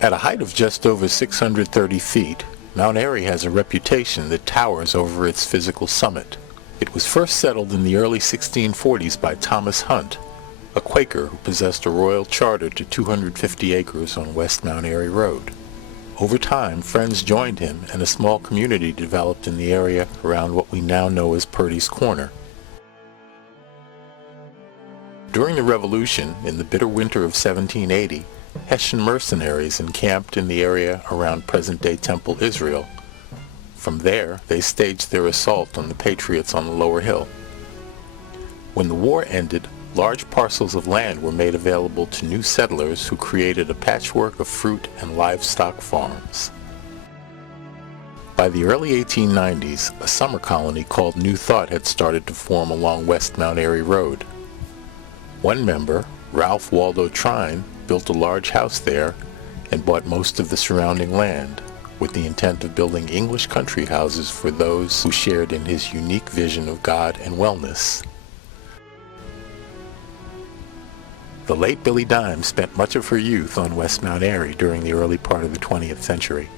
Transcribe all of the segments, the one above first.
At a height of just over 630 feet, Mount Airy has a reputation that towers over its physical summit. It was first settled in the early 1640s by Thomas Hunt, a Quaker who possessed a royal charter to 250 acres on West Mount Airy Road. Over time, friends joined him and a small community developed in the area around what we now know as Purdy's Corner. During the Revolution, in the bitter winter of 1780, Hessian mercenaries encamped in the area around present-day Temple, Israel. From there, they staged their assault on the Patriots on the lower hill. When the war ended, large parcels of land were made available to new settlers who created a patchwork of fruit and livestock farms. By the early 1890s, a summer colony called New Thought had started to form along West Mount Airy Road. One member, Ralph Waldo Trine, built a large house there and bought most of the surrounding land, with the intent of building English country houses for those who shared in his unique vision of God and wellness. The late Billy Dime spent much of her youth on West Mount Airy during the early part of the 20th century.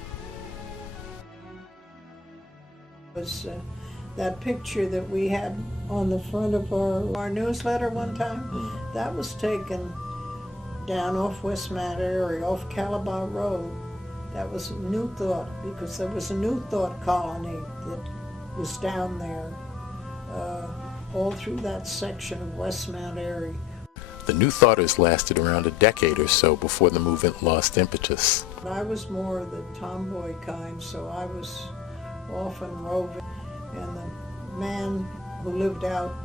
That picture that we had on the front of our newsletter one time, that was taken down off West Mount Airy, off Calabar Road. That was New Thought, because there was a New Thought colony that was down there, all through that section of West Mount Airy. The New Thoughters lasted around a decade or so before the movement lost impetus. I was more of the tomboy kind, so I was often roving. And the man who lived out,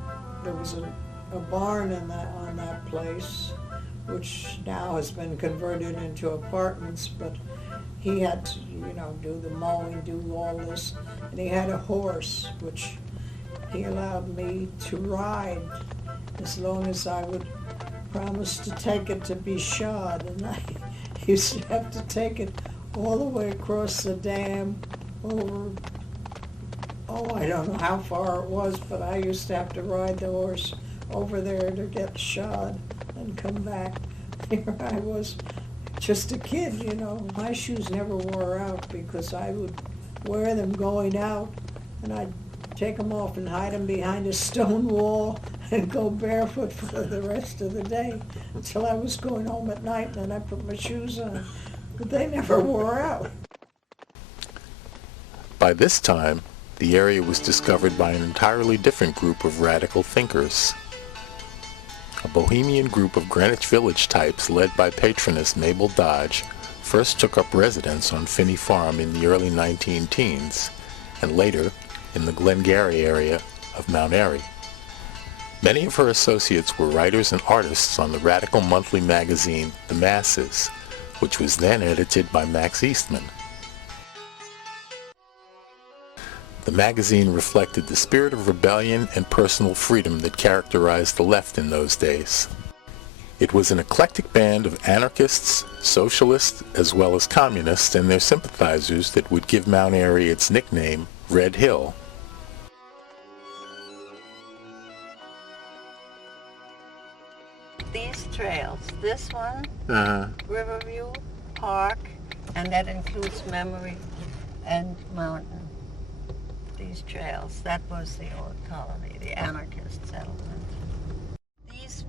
there was a barn on that place, which now has been converted into apartments, but he had to, do the mowing, do all this, and he had a horse, which he allowed me to ride as long as I would promise to take it to be shod, and I used to have to take it all the way across the dam over, I don't know how far it was, but I used to have to ride the horse over there to get shod and come back. Here I was, just a kid, My shoes never wore out because I would wear them going out, and I'd take them off and hide them behind a stone wall and go barefoot for the rest of the day until I was going home at night, and then I put my shoes on. But they never wore out. By this time, the area was discovered by an entirely different group of radical thinkers. A bohemian group of Greenwich Village types led by patroness Mabel Dodge first took up residence on Finney Farm in the early 19-teens, and later in the Glengarry area of Mount Airy. Many of her associates were writers and artists on the radical monthly magazine The Masses, which was then edited by Max Eastman. The magazine reflected the spirit of rebellion and personal freedom that characterized the left in those days. It was an eclectic band of anarchists, socialists, as well as communists and their sympathizers that would give Mount Airy its nickname, Red Hill. These trails, this one, Riverview Park, and that includes Memory and Mountain. These trails, that was the old colony, the anarchist settlement. These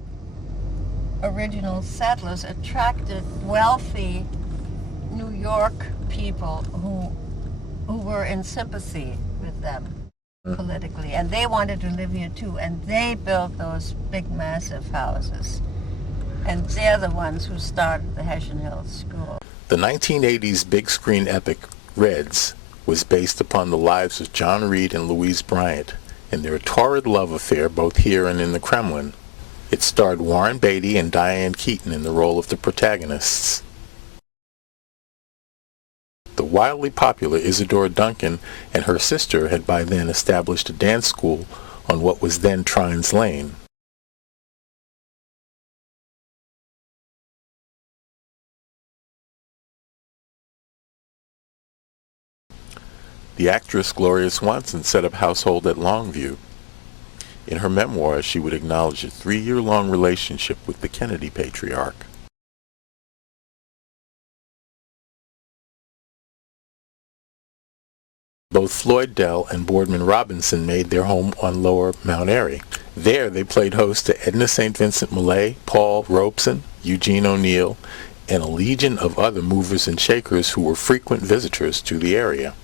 original settlers attracted wealthy New York people who were in sympathy with them politically, and they wanted to live here too, and they built those big massive houses, and they're the ones who started the Hessian Hill School. The 1980s big screen epic Reds was based upon the lives of John Reed and Louise Bryant and their torrid love affair both here and in the Kremlin. It starred Warren Beatty and Diane Keaton in the role of the protagonists. The wildly popular Isadora Duncan and her sister had by then established a dance school on what was then Trine's Lane. The actress Gloria Swanson set up household at Longview. In her memoir, she would acknowledge a 3-year-long relationship with the Kennedy patriarch. both Floyd Dell and Boardman Robinson made their home on lower Mount Airy. There they played host to Edna St. Vincent Millay, Paul Robeson, Eugene O'Neill, and a legion of other movers and shakers who were frequent visitors to the area.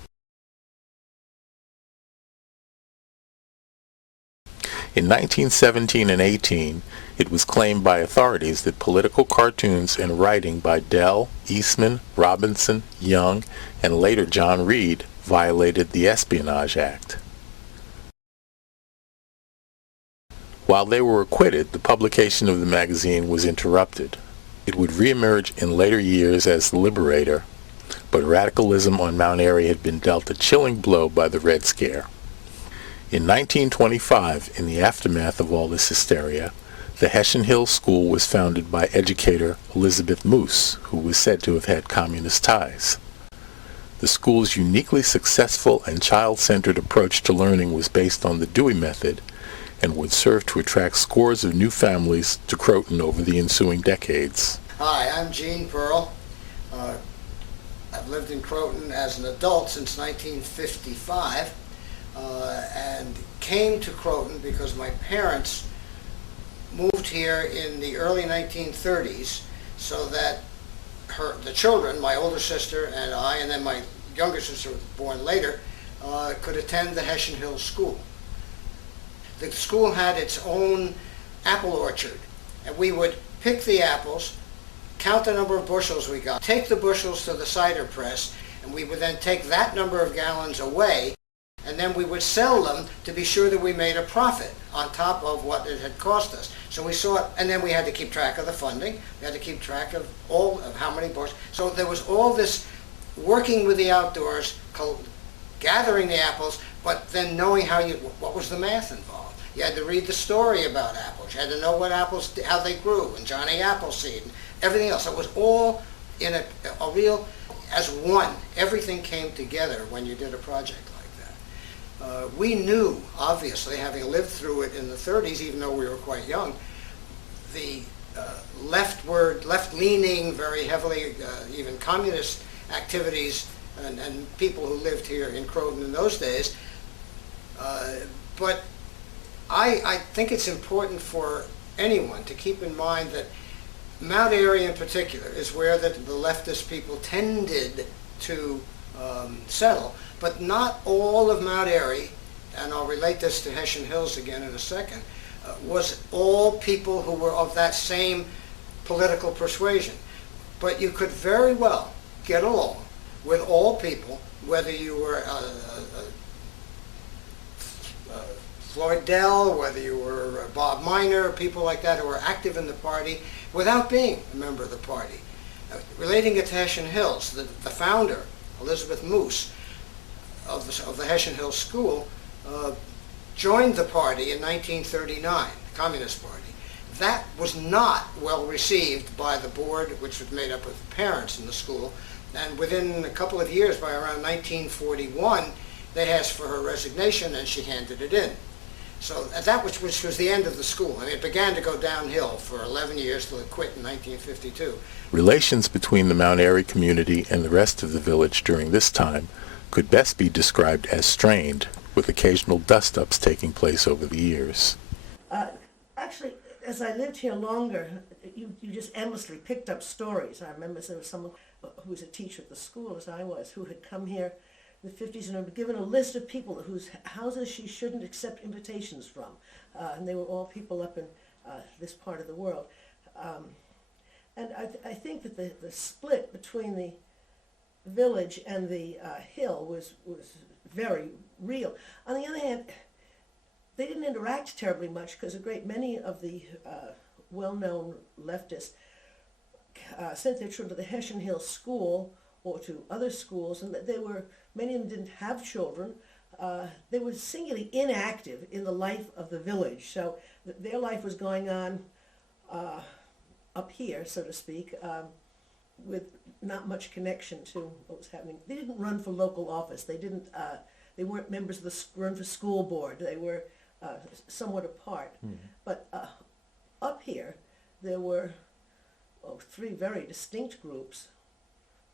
In 1917 and 18, it was claimed by authorities that political cartoons and writing by Dell, Eastman, Robinson, Young, and later John Reed violated the Espionage Act. While they were acquitted, the publication of the magazine was interrupted. It would reemerge in later years as The Liberator, but radicalism on Mount Airy had been dealt a chilling blow by the Red Scare. In 1925, in the aftermath of all this hysteria, the Hessian Hill School was founded by educator Elizabeth Moose, who was said to have had communist ties. The school's uniquely successful and child-centered approach to learning was based on the Dewey Method and would serve to attract scores of new families to Croton over the ensuing decades. Hi, I'm Gene Pearl. I've lived in Croton as an adult since 1955 and came to Croton because my parents moved here in the early 1930s so that the children, my older sister and I, and then my younger sister born later, could attend the Hessian Hill School. The school had its own apple orchard, and we would pick the apples, count the number of bushels we got, take the bushels to the cider press, and we would then take that number of gallons away, and then we would sell them to be sure that we made a profit on top of what it had cost us. So we saw it, and then we had to keep track of the funding, we had to keep track of how many bushels. So there was all this working with the outdoors, gathering the apples, but then knowing what was the math involved. You had to read the story about apples. You had to know what apples, how they grew, and Johnny Appleseed, and everything else. It was all in a real, as one. Everything came together when you did a project like that. We knew, obviously, having lived through it in the 30s, even though we were quite young, the left-leaning, very heavily, even communist activities and people who lived here in Croton in those days. But I think it's important for anyone to keep in mind that Mount Airy in particular is where the leftist people tended to settle, but not all of Mount Airy, and I'll relate this to Hessian Hills again in a second, was all people who were of that same political persuasion. But you could very well get along with all people, whether you were Floyd Dell, whether you were Bob Miner, people like that who were active in the party without being a member of the party. Relating it to Hessian Hills, the founder, Elizabeth Moose, of the Hessian Hill School, joined the party in 1939, the Communist Party. That was not well received by the board, which was made up of the parents in the school, and within a couple of years, by around 1941, they asked for her resignation and she handed it in. So that which was the end of the school. I mean, it began to go downhill for 11 years till it quit in 1952. Relations between the Mount Airy community and the rest of the village during this time could best be described as strained, with occasional dust-ups taking place over the years. Actually, as I lived here longer, you just endlessly picked up stories. I remember there was someone who was a teacher at the school, as I was, who had come here in the 50s and had given a list of people whose houses she shouldn't accept invitations from. And they were all people up in this part of the world. And I think that the split between the village and the hill was very real. On the other hand, they didn't interact terribly much because a great many of the well-known leftists sent their children to the Hessian Hill School or to other schools, and many of them didn't have children. They were singularly inactive in the life of the village, so their life was going on up here, so to speak, with not much connection to what was happening. They didn't run for local office. They didn't. They weren't members of the run for school board. They were somewhat apart. Mm-hmm. But up here, there were three very distinct groups: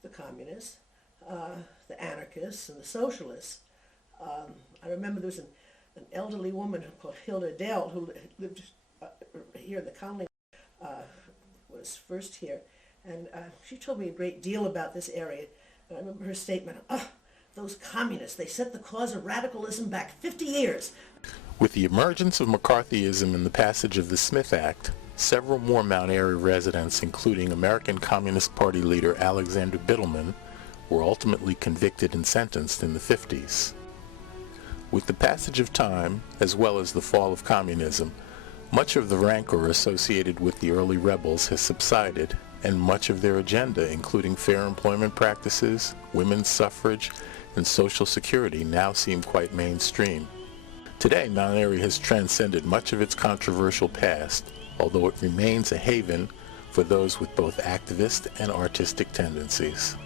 the communists, the anarchists, and the socialists. I remember there was an elderly woman called Hilda Dell who lived here in the colony, was first here, and she told me a great deal about this area. And I remember her statement, "Oh, those communists, they set the cause of radicalism back 50 years. With the emergence of McCarthyism and the passage of the Smith Act, several more Mount Airy residents, including American Communist Party leader Alexander Biddleman, were ultimately convicted and sentenced in the 50s. With the passage of time, as well as the fall of communism, much of the rancor associated with the early rebels has subsided, and much of their agenda, including fair employment practices, women's suffrage, and Social Security, now seem quite mainstream. Today, Mount Airy has transcended much of its controversial past, although it remains a haven for those with both activist and artistic tendencies.